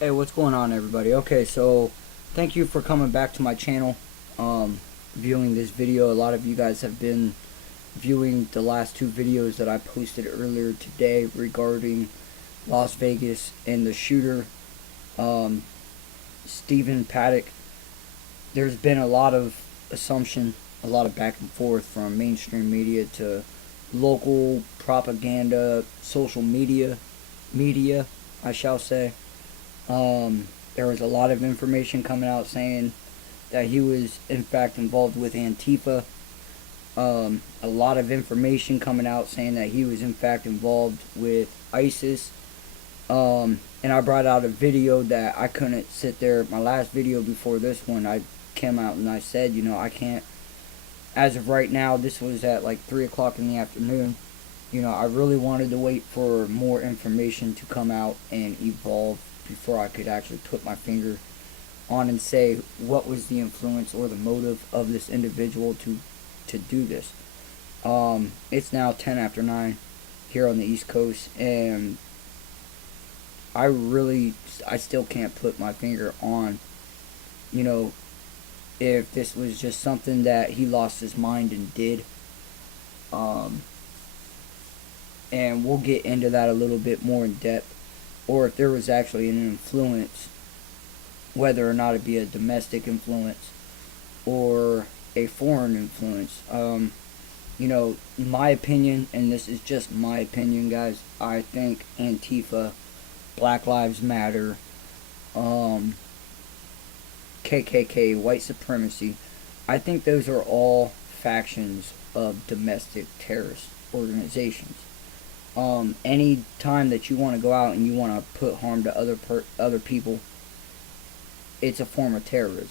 Hey, what's going on, everybody? Okay, so thank you for coming back to my channel, viewing this video. A lot of you guys have been viewing the last two videos that I posted earlier today regarding Las Vegas and the shooter, Stephen Paddock. There's been a lot of assumption, a lot of back and forth from mainstream media to local propaganda, social media, I shall say. There was a lot of information coming out saying that he was in fact involved with Antifa. A lot of information coming out saying that he was in fact involved with ISIS. And I brought out a video that I couldn't sit there. My last video before this one, I came out and I said, I can't, as of right now, this was at like 3 o'clock in the afternoon. I really wanted to wait for more information to come out and evolve before I could actually put my finger on and say what was the influence or the motive of this individual to do this. It's now 10 after 9 here on the East Coast, and I still can't put my finger on, if this was just something that he lost his mind and did. And we'll get into that a little bit more in depth, or if there was actually an influence, whether or not it be a domestic influence or a foreign influence. My opinion, and this is just my opinion, guys, I think Antifa, Black Lives Matter, KKK, white supremacy, I think those are all factions of domestic terrorist organizations. Any time that you want to go out and you want to put harm to other people, it's a form of terrorism.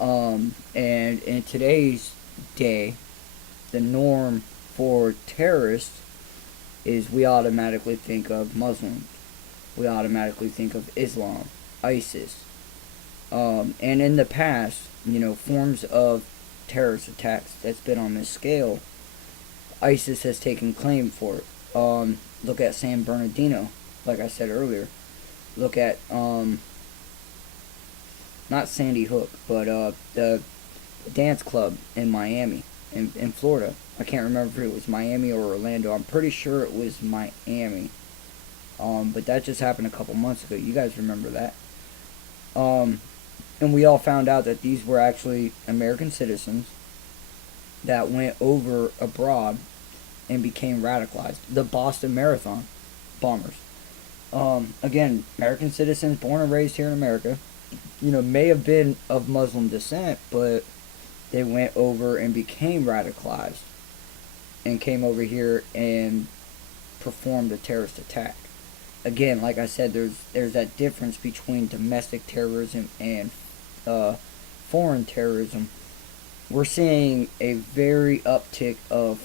And in today's day, the norm for terrorists is we automatically think of Muslims. We automatically think of Islam, ISIS. And in the past, forms of terrorist attacks that's been on this scale, ISIS has taken claim for it. Look at San Bernardino, like I said earlier. Look at, not Sandy Hook, but the dance club in Miami, in Florida. I can't remember if it was Miami or Orlando. I'm pretty sure it was Miami. But that just happened a couple months ago. You guys remember that. And we all found out that these were actually American citizens that went over abroad and became radicalized. The Boston Marathon bombers. Again, American citizens born and raised here in America. May have been of Muslim descent, but they went over and became radicalized and came over here and performed a terrorist attack. Again, like I said, there's that difference between domestic terrorism and foreign terrorism. We're seeing a very uptick of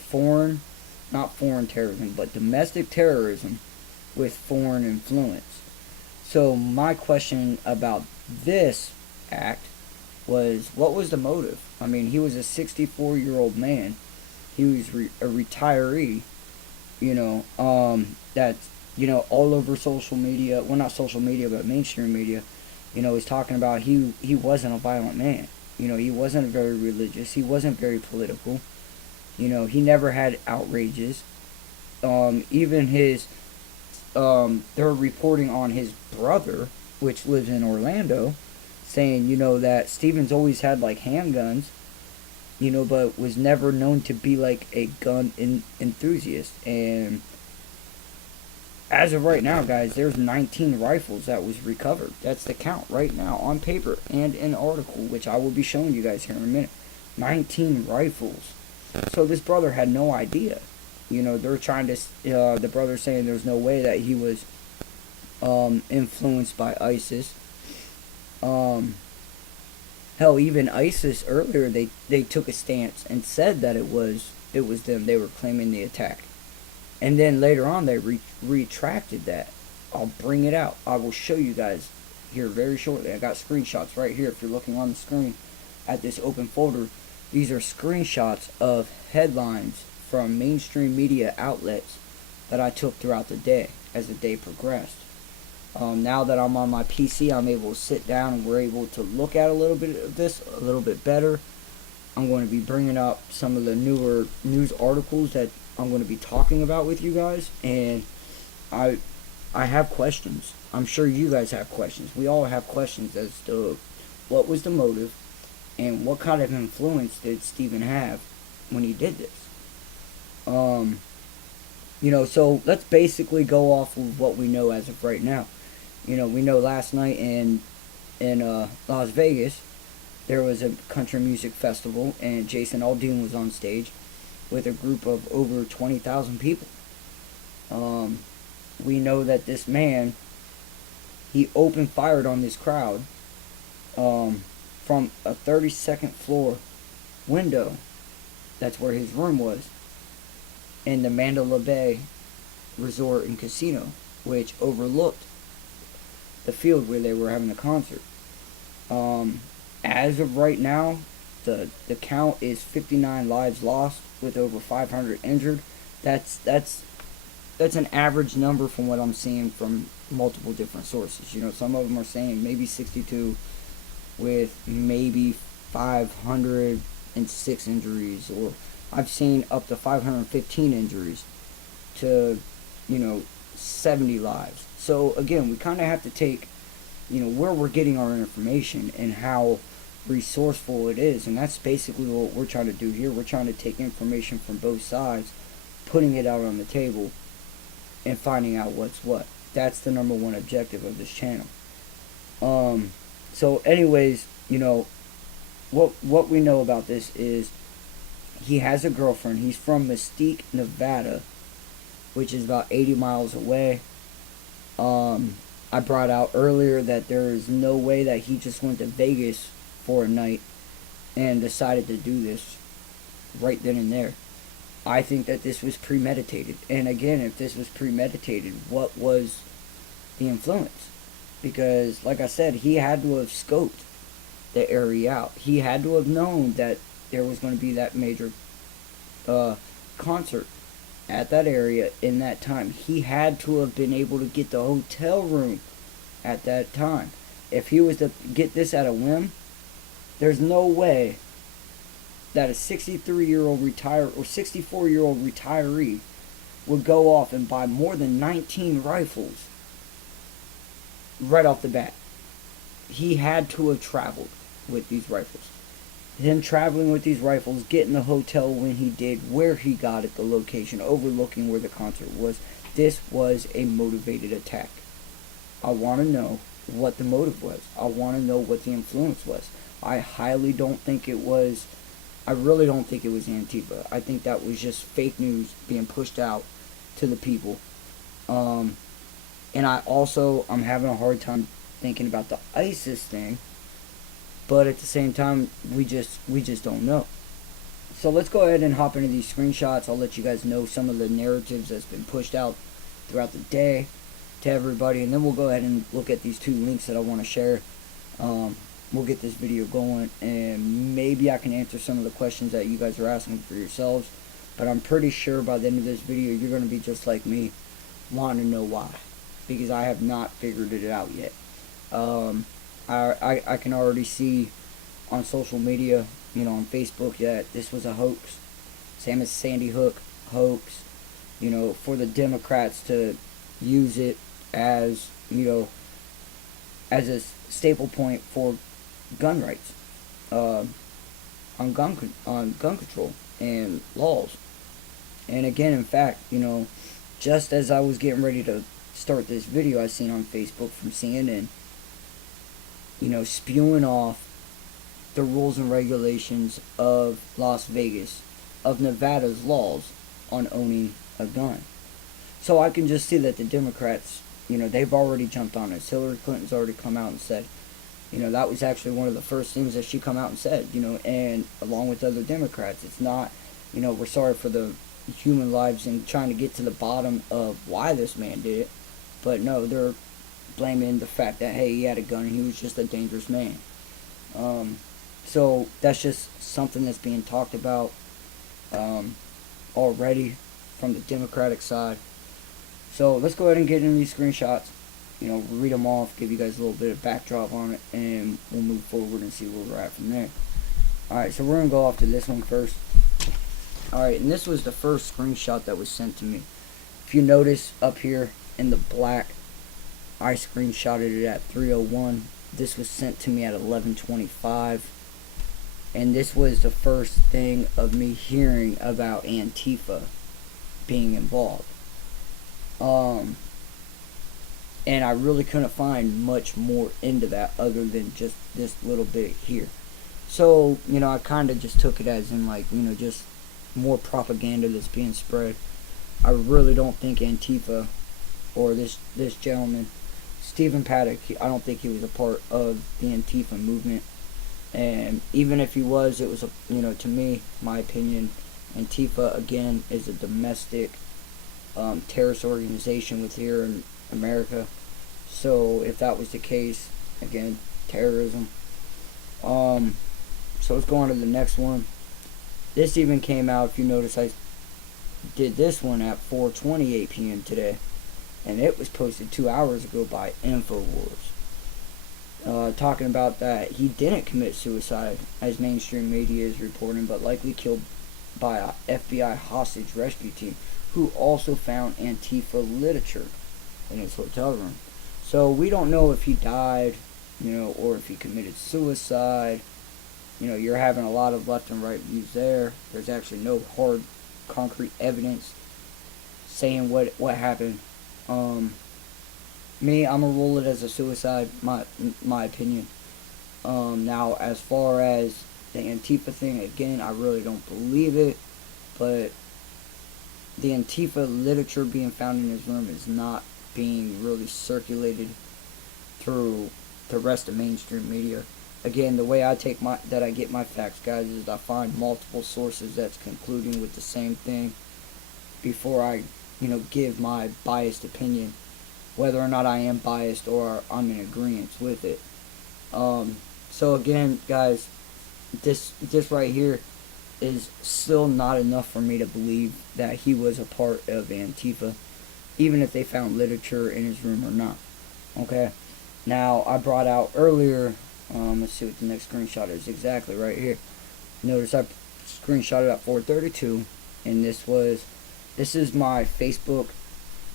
not foreign terrorism, but domestic terrorism with foreign influence. So my question about this act was, what was the motive? I mean, he was a 64-year-old man. He was a retiree, that's, all over social media. Well, not social media, but mainstream media, is talking about he wasn't a violent man. He wasn't very religious. He wasn't very political. He never had outrages. Even his, they're reporting on his brother, which lives in Orlando, saying, that Stevens always had, like, handguns, but was never known to be, like, a gun enthusiast. And as of right now, guys, there's 19 rifles that was recovered. That's the count right now on paper and in an article, which I will be showing you guys here in a minute. 19 rifles. So this brother had no idea. They're trying to, the brother's saying there's no way that he was influenced by ISIS. Hell, even ISIS earlier, they took a stance and said that it was them. They were claiming the attack. And then later on, they retracted that. I'll bring it out. I will show you guys here very shortly. I got screenshots right here if you're looking on the screen at this open folder. These are screenshots of headlines from mainstream media outlets that I took throughout the day as the day progressed. Now that I'm on my PC, I'm able to sit down and we're able to look at a little bit of this a little bit better. I'm going to be bringing up some of the newer news articles that I'm going to be talking about with you guys, and I I have questions. I'm sure you guys have questions. We all have questions as to what was the motive and what kind of influence did Stephen have when he did this. Um, so let's basically go off of what we know as of right now. We know last night in Las Vegas there was a country music festival, and Jason Aldean was on stage with a group of over 20,000 people. Um, we know that this man, he opened fired on this crowd from a 32nd floor window. That's where his room was in the Mandalay Bay Resort and Casino, which overlooked the field where they were having a concert. As of right now, the count is 59 lives lost with over 500 injured. That's an average number from what I'm seeing from multiple different sources. Some of them are saying maybe 62 with maybe 506 injuries, or I've seen up to 515 injuries to 70 lives. So again, we kind of have to take where we're getting our information and how resourceful it is, and that's basically what we're trying to do here. We're trying to take information from both sides, putting it out on the table, and finding out what's what. That's the number one objective of this channel. So anyways, what we know about this is he has a girlfriend. He's from Mesquite, Nevada, which is about 80 miles away. I brought out earlier that there is no way that he just went to Vegas for a night and decided to do this right then and there. I think that this was premeditated. And again, if this was premeditated, what was the influence? Because, like I said, he had to have scoped the area out. He had to have known that there was going to be that major concert at that area in that time. He had to have been able to get the hotel room at that time. If he was to get this at a whim, there's no way that a 63-year-old or 64-year-old retiree would go off and buy more than 19 rifles right off the bat. He had to have traveled with these rifles. Him traveling with these rifles, getting the hotel when he did, where he got it, the location, overlooking where the concert was. This was a motivated attack. I want to know what the motive was. I want to know what the influence was. I really don't think it was Antifa. I think that was just fake news being pushed out to the people. And I'm having a hard time thinking about the ISIS thing, but at the same time, we just don't know. So let's go ahead and hop into these screenshots. I'll let you guys know some of the narratives that's been pushed out throughout the day to everybody, and then we'll go ahead and look at these two links that I want to share. We'll get this video going, and maybe I can answer some of the questions that you guys are asking for yourselves, but I'm pretty sure by the end of this video, you're going to be just like me, wanting to know why, because I have not figured it out yet. I can already see on social media, on Facebook, that this was a hoax. Same as Sandy Hook hoax, for the Democrats to use it as, as a staple point for gun rights, on gun control and laws. And again, in fact, just as I was getting ready to start this video, I seen on Facebook from CNN, spewing off the rules and regulations of Las Vegas, of Nevada's laws on owning a gun. So I can just see that the Democrats, they've already jumped on this. Hillary Clinton's already come out and said, that was actually one of the first things that she come out and said, and along with other Democrats. It's not, we're sorry for the human lives and trying to get to the bottom of why this man did it. But no, they're blaming the fact that, hey, he had a gun and he was just a dangerous man. So that's just something that's being talked about already from the Democratic side. So let's go ahead and get into these screenshots. read them off, give you guys a little bit of backdrop on it, and we'll move forward and see where we're at from there. Alright, so we're going to go off to this one first. Alright, and this was the first screenshot that was sent to me. If you notice up here in the black, I screenshotted it at 3:01. This was sent to me at 11:25. And this was the first thing of me hearing about Antifa being involved. And I really couldn't find much more into that other than just this little bit here. So, I kind of just took it as in just more propaganda that's being spread. I really don't think Antifa or this gentleman, Stephen Paddock, I don't think he was a part of the Antifa movement. And even if he was, it was to me, my opinion, Antifa again is a domestic terrorist organization with here in America. So if that was the case, again, terrorism. So let's go on to the next one. This even came out, if you notice, I did this one at 4:28 p.m. today, and it was posted 2 hours ago by Anther Wars, talking about that he didn't commit suicide, as mainstream media is reporting, but likely killed by a FBI hostage rescue team, who also found Antifa literature in his hotel room. So we don't know if he died, or if he committed suicide. You're having a lot of left and right views there. There's actually no hard, concrete evidence saying what happened. Me, I'm gonna roll it as a suicide, my opinion. Now, as far as the Antifa thing, again, I really don't believe it, but the Antifa literature being found in his room is not being really circulated through the rest of mainstream media. Again, the way I get my facts, guys, is I find multiple sources that's concluding with the same thing before I, give my biased opinion, whether or not I am biased or I'm in agreement with it. So again, guys, this right here is still not enough for me to believe that he was a part of Antifa, even if they found literature in his room or not. Okay, now I brought out earlier, let's see what the next screenshot is exactly right here. Notice I screenshotted at 4:32, and this is my Facebook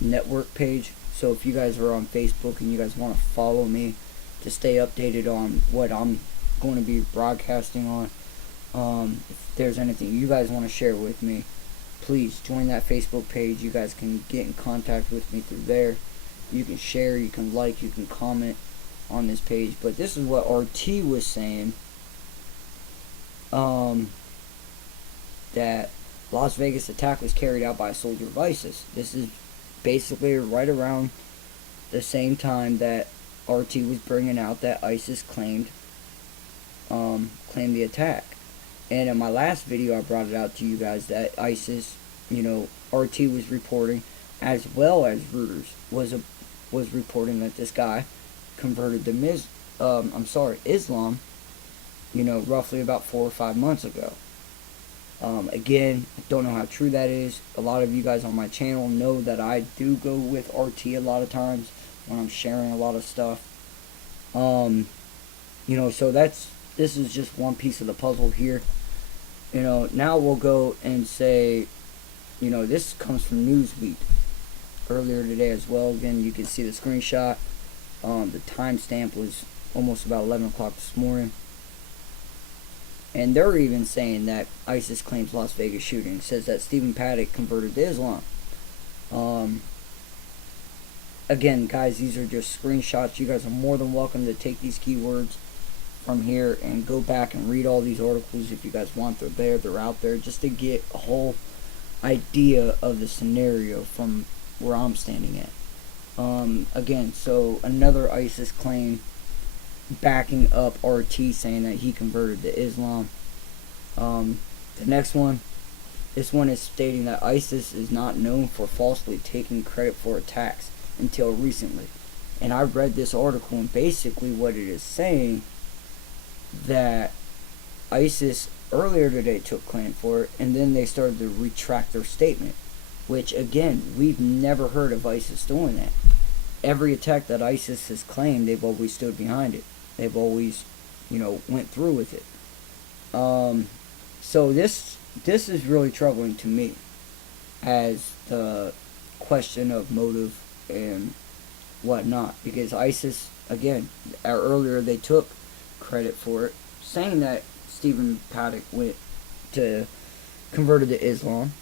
network page. So if you guys are on Facebook and you guys want to follow me to stay updated on what I'm going to be broadcasting on, if there's anything you guys want to share with me, please join that Facebook page. You guys can get in contact with me through there. You can share, you can like, you can comment on this page. But this is what RT was saying, that Las Vegas attack was carried out by a soldier of ISIS. This is basically right around the same time that RT was bringing out that ISIS claimed the attack. And in my last video, I brought it out to you guys that ISIS, RT was reporting, as well as Reuters was reporting that this guy converted to Islam, roughly about 4 or 5 months ago. Again, I don't know how true that is. A lot of you guys on my channel know that I do go with RT a lot of times when I'm sharing a lot of stuff. So this is just one piece of the puzzle here. Now we'll go and say, this comes from Newsweek earlier today as well. Again, you can see the screenshot. The timestamp was almost about 11 o'clock this morning. And they're even saying that ISIS claims Las Vegas shooting. It says that Stephen Paddock converted to Islam. Again, guys, these are just screenshots. You guys are more than welcome to take these keywords from here and go back and read all these articles if you guys want. They're out there, just to get a whole idea of the scenario from where I'm standing at. Again, so another ISIS claim backing up RT, saying that he converted to Islam. The next one, this one is stating that ISIS is not known for falsely taking credit for attacks until recently. And I read this article, and basically what it is saying, that ISIS earlier today took claim for it, and then they started to retract their statement, which again, we've never heard of ISIS doing that. every attack that ISIS has claimed, they've always stood behind it. They've always, went through with it. So this is really troubling to me, as the question of motive and whatnot, because ISIS, again, earlier they took credit for it, saying that Stephen Paddock converted to Islam,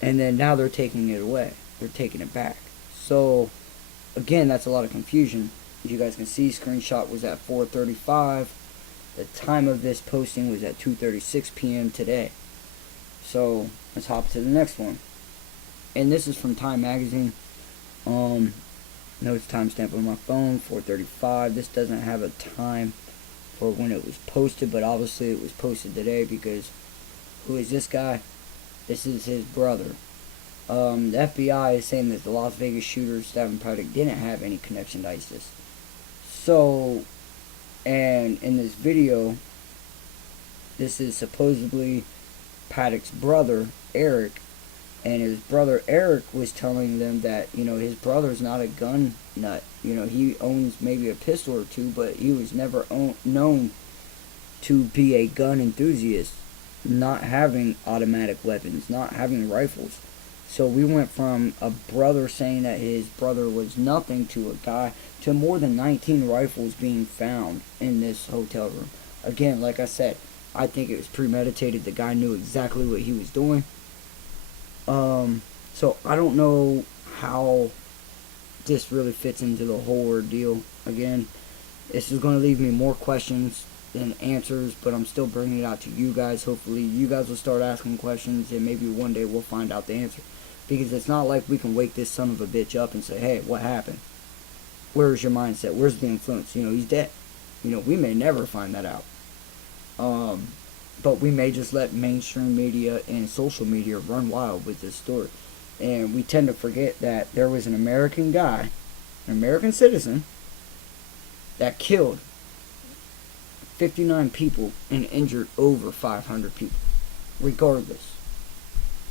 and then now they're taking it away. They're taking it back. So, again, that's a lot of confusion. As you guys can see, screenshot was at 4:35. The time of this posting was at 2:36 p.m. today. So, let's hop to the next one. And this is from Time Magazine. Notice timestamp on my phone, 4:35. This doesn't have a time for when it was posted, but obviously it was posted today, because who is this guy? This is his brother. The FBI is saying that the Las Vegas shooter, Stephen Paddock, didn't have any connection to ISIS. So, and in this video, this is supposedly Paddock's brother, Eric, and his brother Eric was telling them that, his brother's not a gun nut. He owns maybe a pistol or two, but he was never known to be a gun enthusiast, not having automatic weapons, not having rifles. So we went from a brother saying that his brother was nothing to a guy to more than 19 rifles being found in this hotel room. Again, like I said, I think it was premeditated. The guy knew exactly what he was doing. So I don't know how this really fits into the whole ordeal. Again, this is going to leave me more questions than answers, but I'm still bringing it out to you guys. Hopefully you guys will start asking questions, and maybe one day we'll find out the answer. Because it's not like we can wake this son of a bitch up and say, hey, what happened? Where's your mindset? Where's the influence? He's dead. We may never find that out. But we may just let mainstream media and social media run wild with this story. And we tend to forget that there was an American guy, an American citizen, that killed 59 people and injured over 500 people, regardless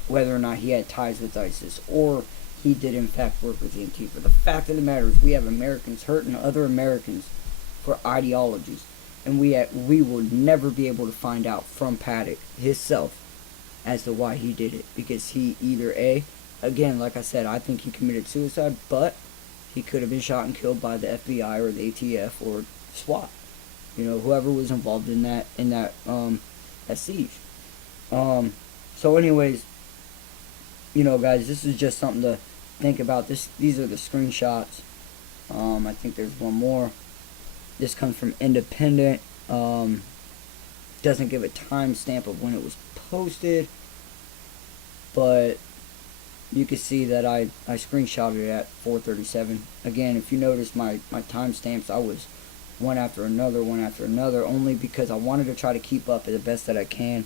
whether or not he had ties with ISIS or he did in fact work with Antifa. The fact of the matter is we have Americans hurting other Americans for ideologies, and we will never be able to find out from Paddock himself as to why he did it, because he either again, like I said, I think he committed suicide, but he could have been shot and killed by the FBI or the ATF or SWAT. Whoever was involved in that siege. So anyways, guys, this is just something to think about. These are the screenshots. I think there's one more. This comes from Independent. Doesn't give a timestamp of when it was posted, but you can see that I screenshotted it at 4:37. Again, if you notice my timestamps, I was one after another, only because I wanted to try to keep up the best that I can.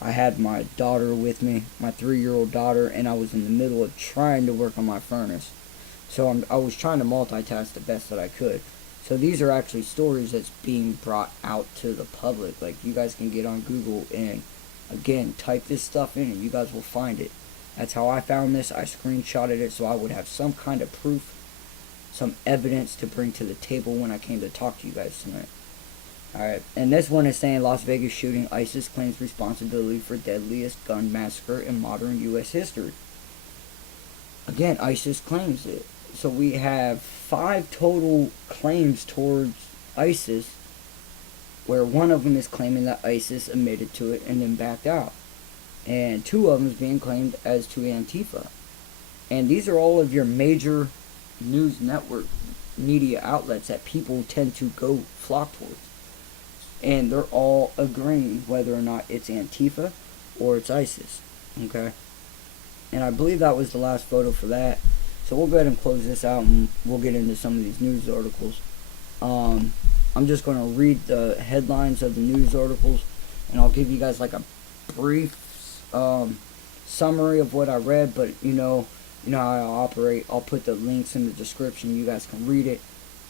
I had my daughter with me, my 3-year-old daughter, and I was in the middle of trying to work on my furnace. So I was trying to multitask the best that I could. So these are actually stories that's being brought out to the public. Like, you guys can get on Google and, again, type this stuff in and you guys will find it. That's how I found this. I screenshotted it so I would have some kind of proof, some evidence to bring to the table when I came to talk to you guys tonight. Alright, and this one is saying Las Vegas shooting, ISIS claims responsibility for deadliest gun massacre in modern U.S. history. Again, ISIS claims it. So we have 5 total claims towards ISIS, where one of them is claiming that ISIS admitted to it and then backed out. And 2 of them is being claimed as to Antifa. And these are all of your major news network media outlets that people tend to go flock towards. And they're all agreeing whether or not it's Antifa or it's ISIS. Okay? And I believe that was the last photo for that. So we'll go ahead and close this out and we'll get into some of these news articles. I'm just going to read the headlines of the news articles, and I'll give you guys like a brief summary of what I read, but you know how I operate. I'll put the links in the description. You guys can read it.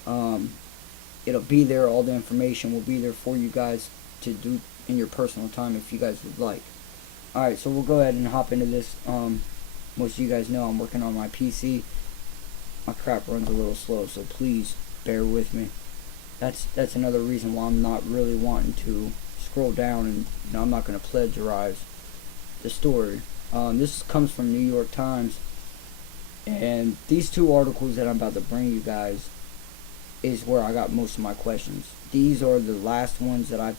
It'll be there. All the information will be there for you guys to do in your personal time if you guys would like. Alright, so we'll go ahead and hop into this. Most of you guys know I'm working on my PC. my crap runs a little slow, so please bear with me. That's another reason why I'm not really wanting to scroll down, and I'm not going to plagiarize the story. This comes from New York Times, and these two articles that I'm about to bring you guys is where I got most of my questions. These are the last ones that I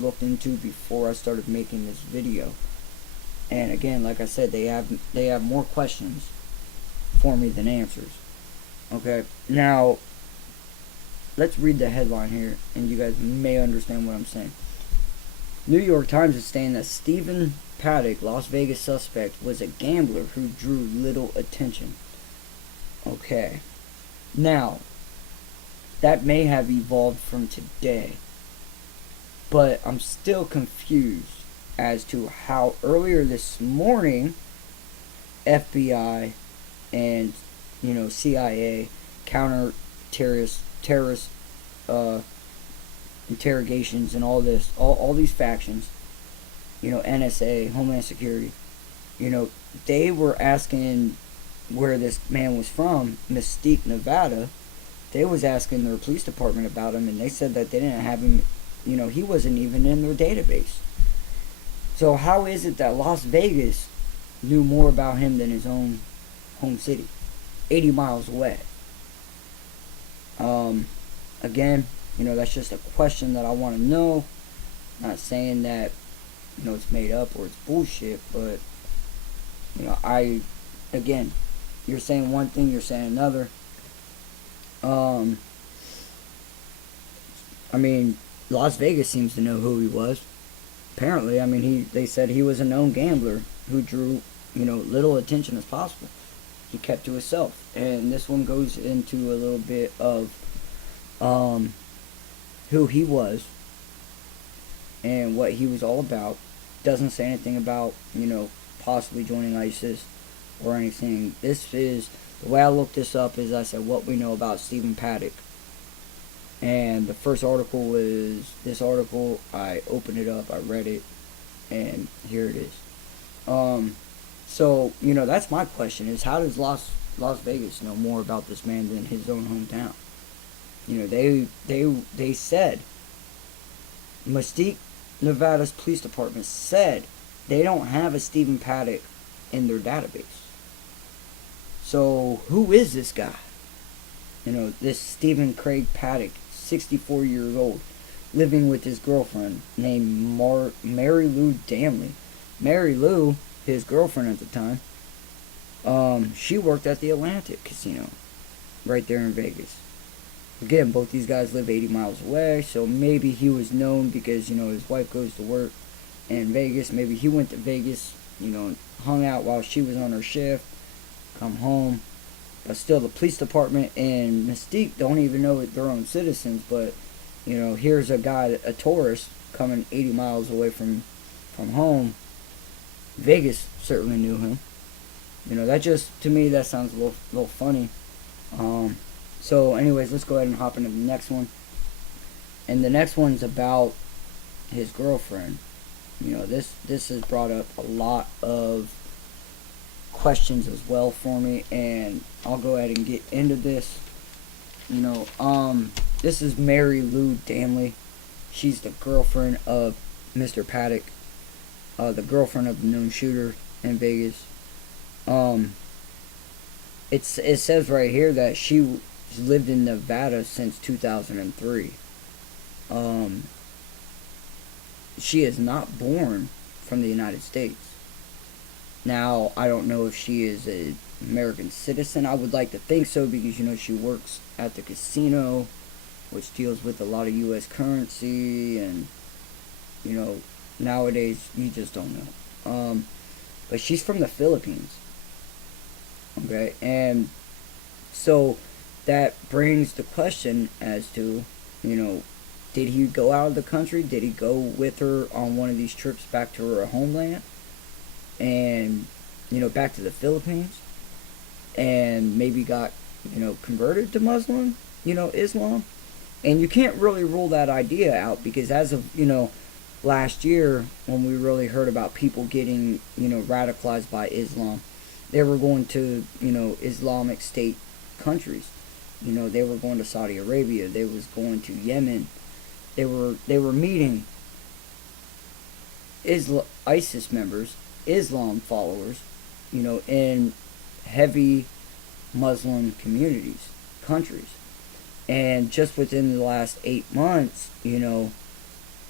looked into before I started making this video. And again, like I said, they have more questions for me than answers. Okay, now let's read the headline here, and you guys may understand what I'm saying. New York Times is saying that Stephen Paddock, Las Vegas suspect, was a gambler who drew little attention. Okay, now that may have evolved from today, but I'm still confused as to how earlier this morning FBI and CIA, counter terrorist interrogations and all this, all these factions, NSA, Homeland Security, they were asking where this man was from, Mesquite, Nevada. They was asking their police department about him, and they said that they didn't have him, he wasn't even in their database. So how is it that Las Vegas knew more about him than his own home city, 80 miles away? Again, that's just a question that I want to know. Not saying that, it's made up or it's bullshit, but, again, you're saying one thing, you're saying another. Las Vegas seems to know who he was. Apparently, they said he was a known gambler who drew, little attention as possible. He kept to himself. And this one goes into a little bit of who he was and what he was all about. Doesn't say anything about, possibly joining ISIS or anything. This is, the way I looked this up is I said what we know about Stephen Paddock. And the first article was this article. I opened it up, I read it, and here it is. So, that's my question, is how does Las Vegas know more about this man than his own hometown? They said, Mesquite, Nevada's police department said they don't have a Stephen Paddock in their database. So, who is this guy? This Stephen Craig Paddock, 64 years old, living with his girlfriend named Mary Lou Damley. Mary Lou, his girlfriend at the time, she worked at the Atlantic Casino right there in Vegas. Again, both these guys live 80 miles away, so maybe he was known because, his wife goes to work in Vegas. Maybe he went to Vegas, hung out while she was on her shift, come home. But still, the police department and Mesquite don't even know their own citizens. But, here's a guy, a tourist, coming 80 miles away from home. Vegas certainly knew him. That just, to me, that sounds a little funny. So, anyways, let's go ahead and hop into the next one. And the next one's about his girlfriend. This has brought up a lot of questions as well for me, and I'll go ahead and get into this. This is Mary Lou Damley. She's the girlfriend of Mr. Paddock, the girlfriend of the known shooter in Vegas. It says right here that she lived in Nevada since 2003. She is not born from the United States. Now, I don't know if she is an American citizen. I would like to think so because, she works at the casino, which deals with a lot of U.S. currency, and, nowadays, you just don't know. But she's from the Philippines. Okay, and so that brings the question as to, did he go out of the country? Did he go with her on one of these trips back to her homeland? And, back to the Philippines? And maybe got, converted to Muslim, Islam? And you can't really rule that idea out because as of, last year, when we really heard about people getting, radicalized by Islam, they were going to, Islamic State countries. You know, they were going to Saudi Arabia. They was going to Yemen. They were meeting ISIS members, Islam followers, you know, in heavy Muslim countries. And just within the last 8 months, you know,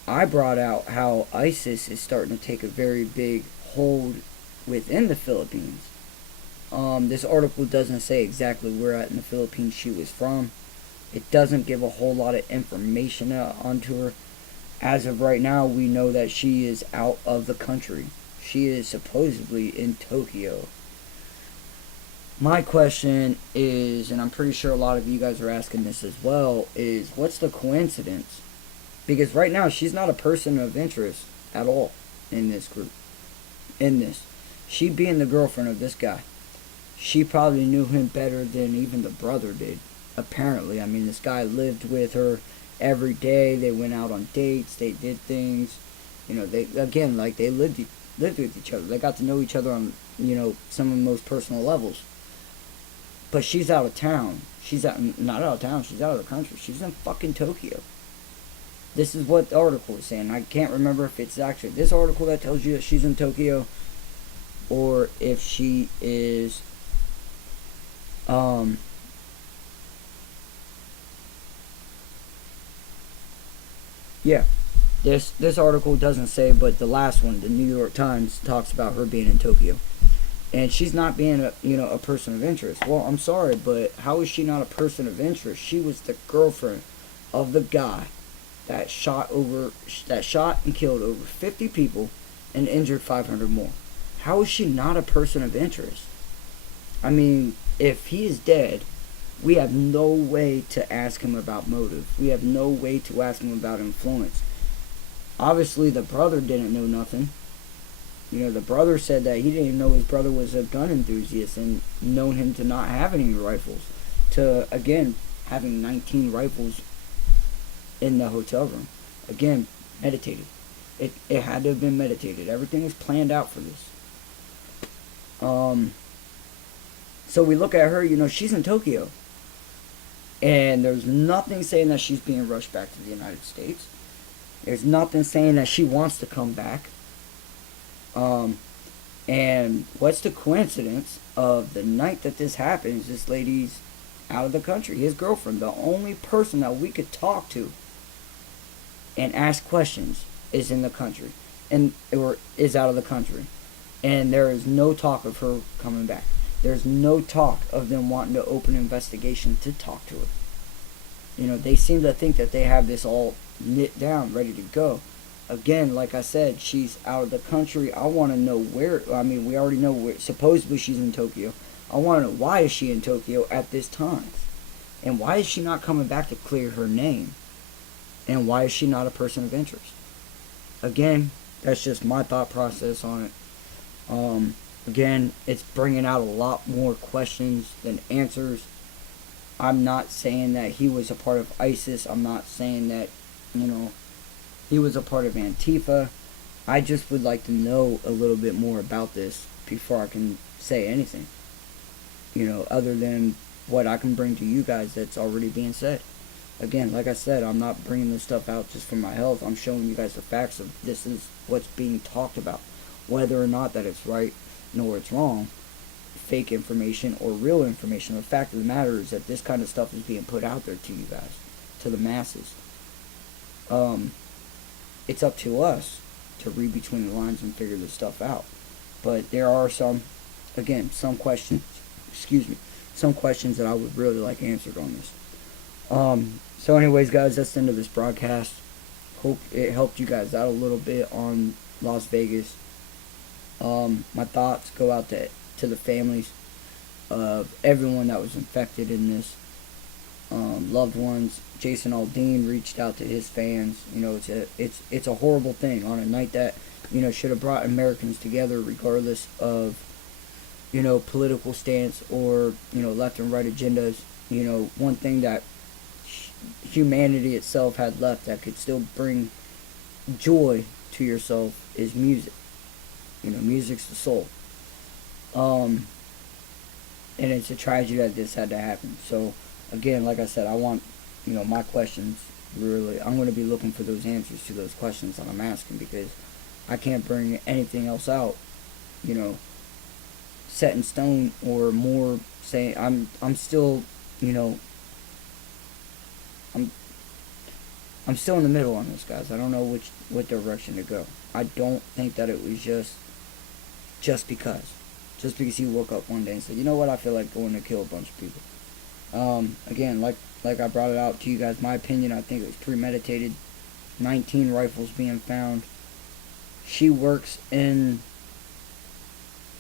I brought out how ISIS is starting to take a very big hold within the Philippines. This article doesn't say exactly where at in the Philippines she was from. It doesn't give a whole lot of information onto her. As of right now, we know that she is out of the country. She is supposedly in Tokyo. My question is, and I'm pretty sure a lot of you guys are asking this as well, is what's the coincidence? Because right now, she's not a person of interest at all in this group. She being the girlfriend of this guy. She probably knew him better than even the brother did. Apparently, I mean, this guy lived with her every day. They went out on dates. They did things. You know, they lived with each other. They got to know each other on, you know, some of the most personal levels. But she's out of town. Not out of town. She's out of the country. She's in fucking Tokyo. This is what the article is saying. I can't remember if it's actually this article that tells you that she's in Tokyo, or if she is yeah, this article doesn't say, but the last one, the New York Times, talks about her being in Tokyo, and she's not being a person of interest. Well, I'm sorry, but how is she not a person of interest? She was the girlfriend of the guy that shot and killed over 50 people and injured 500 more. How is she not a person of interest? I mean, if he is dead, we have no way to ask him about motive. We have no way to ask him about influence. Obviously, the brother didn't know nothing. You know, the brother said that he didn't even know his brother was a gun enthusiast and known him to not have any rifles. To, again, having 19 rifles in the hotel room. Again, meditated. It had to have been meditated. Everything was planned out for this. So we look at her, you know, she's in Tokyo. And there's nothing saying that she's being rushed back to the United States. There's nothing saying that she wants to come back. And what's the coincidence of the night that this happens, this lady's out of the country. His girlfriend, the only person that we could talk to and ask questions, is in the country. Or is out of the country. And there is no talk of her coming back. There's no talk of them wanting to open an investigation to talk to her. You know, they seem to think that they have this all knit down, ready to go. Again, like I said, she's out of the country. I want to know where. I mean, we already know where. Supposedly she's in Tokyo. I want to know, why is she in Tokyo at this time? And why is she not coming back to clear her name? And why is she not a person of interest? Again, that's just my thought process on it. Again, it's bringing out a lot more questions than answers. I'm not saying that he was a part of ISIS. I'm not saying that, you know, he was a part of Antifa. I just would like to know a little bit more about this before I can say anything. You know, other than what I can bring to you guys that's already being said. Again, like I said, I'm not bringing this stuff out just for my health. I'm showing you guys the facts of this is what's being talked about. Whether or not that it's right nor it's wrong, fake information or real information. The fact of the matter is that this kind of stuff is being put out there to you guys, to the masses. It's up to us to read between the lines and figure this stuff out. But there are some questions, some questions that I would really like answered on this. So anyways, guys, that's the end of this broadcast. Hope it helped you guys out a little bit on Las Vegas. My thoughts go out to the families of everyone that was infected in this. Loved ones. Jason Aldean reached out to his fans. You know, it's a horrible thing on a night that, you know, should have brought Americans together regardless of, you know, political stance or, you know, left and right agendas. You know, one thing that humanity itself had left that could still bring joy to yourself is music. You know, music's the soul. and it's a tragedy that this had to happen. So again, like I said, I want, my questions. Really, I'm going to be looking for those answers to those questions that I'm asking, because I can't bring anything else out, set in stone, or more saying I'm still, I'm I'm still in the middle on this, guys. I don't know what direction to go. I don't think that it was just because he woke up one day and said, you know what, I feel like going to kill a bunch of people. Again, like I brought it out to you guys, my opinion, I think it was premeditated. 19 rifles being found. She works in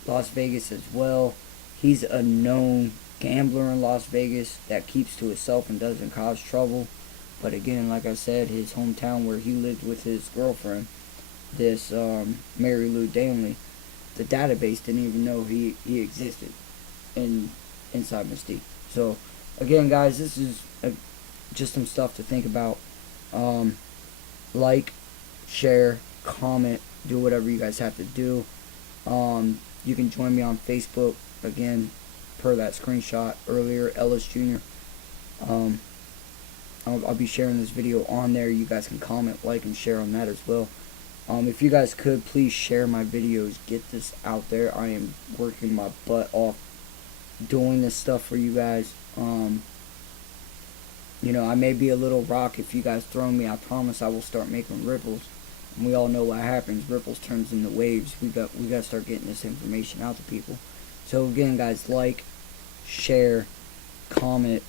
Las Vegas as well. He's a known gambler in Las Vegas that keeps to himself and doesn't cause trouble. But again, like I said, his hometown where he lived with his girlfriend, this Mary Lou Danley, the database didn't even know he existed inside Mystique. So again, guys, this is just some stuff to think about. Like, share, comment, do whatever you guys have to do. You can join me on Facebook, again, per that screenshot earlier, Ellis Jr. I'll be sharing this video on there. You guys can comment, like, and share on that as well. If you guys could, please share my videos. Get this out there. I am working my butt off doing this stuff for you guys. I may be a little rock if you guys throw me. I promise I will start making ripples. And we all know what happens. Ripples turns into waves. We got to start getting this information out to people. So again, guys, like, share, comment,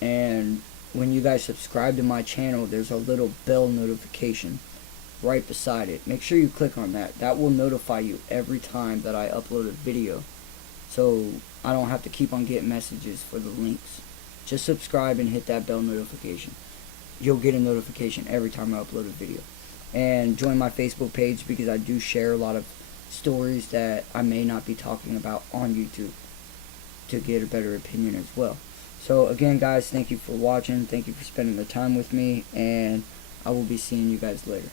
and when you guys subscribe to my channel, there's a little bell notification right beside it. Make sure you click on that. That will notify you every time that I upload a video, so I don't have to keep on getting messages for the links. Just subscribe and hit that bell notification. You'll get a notification every time I upload a video. And join my Facebook page, because I do share a lot of stories that I may not be talking about on YouTube, to get a better opinion as well. So again, guys, thank you for watching. Thank you for spending the time with me, and I will be seeing you guys later.